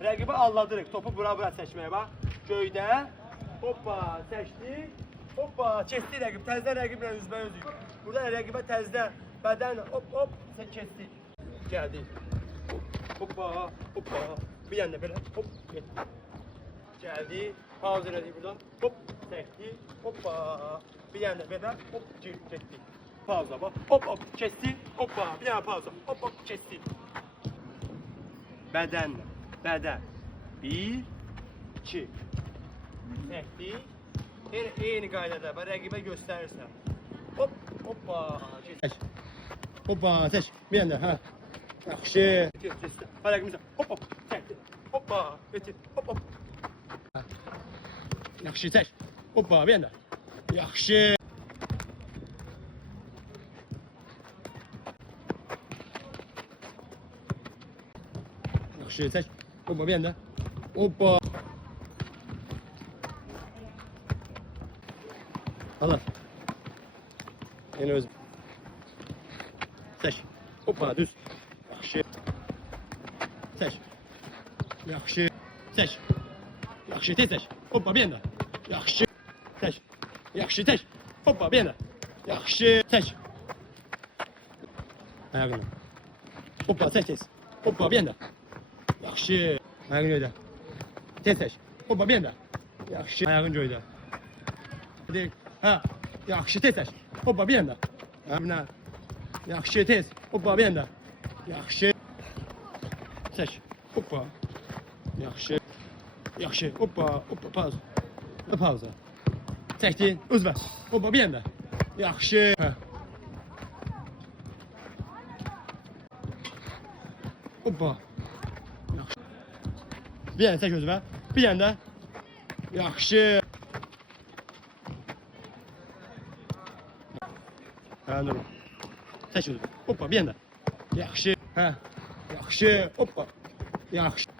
Rəqibi alladırıq. Topu bura çəkməyə bax. Göydə. Hoppa, çəkdik. Hoppa, keçdi rəqib. Təzədən rəqiblə üzbəyüzük. Burada rəqibə təzədən bədən hop keçdik. Gəldik. Hoppa, hoppa. Bir yana belə hop getdik. Gəldik. Hazır elədik buradan. Hop, çəkdik. Hoppa. Bir yana belə hop getdik. Pauza bax. Hop, keçdik. Hoppa, bir yana pauza. Hop, keçdik. Bədənlə. Bədən. 1 2 çəkdik. Eyni qaydada və rəqibə göstərirsən. Hop, hoppa. Çək. Hoppa, çək. Bir yana, hə. Yaxşı. Rəqibimizə hop, çəkdik. Hoppa, keçdik. Hop. Yaxşı, çək. Hoppa, bir yana. Yaxşı. Yaxşı, çək. Hoppa, bir yana. Hoppa. Allah. Yine özüm. Çək. Hoppa, düz. Yaxşı. Çək. Yaxşı. Çək. Yaxşı, tez çək. Hoppa, bir yana. Yaxşı. Çək. Yaxşı, çək. Hoppa, bir yana. Yaxşı. Çək. Ayağını. Hoppa, çək tez. Hoppa, bir yana. Yaxşı. Ayağını ödə. Tez çək. Hoppa, bir yana. Yaxşı. Ayağını göydə. Hadi. Ha. Yaxşı, tez çək. Hoppa, bir yana. Ayağını. Yaxşı, tez. Hoppa, bir yana. Yaxşı. Çək. Hoppa. Yaxşı. Yaxşı. Hoppa, pauza. Pauza. Çəkdin. Üzvə. Hoppa, bir yana. Yaxşı. Hə. Hoppa. Yaxşı. Bir yana çək özünə. Bir yana. Yaxşı. Hə, dur. Çək özünə. Hoppa, bir yana. Yaxşı. Hə. Yaxşı. Hoppa. Yaxşı.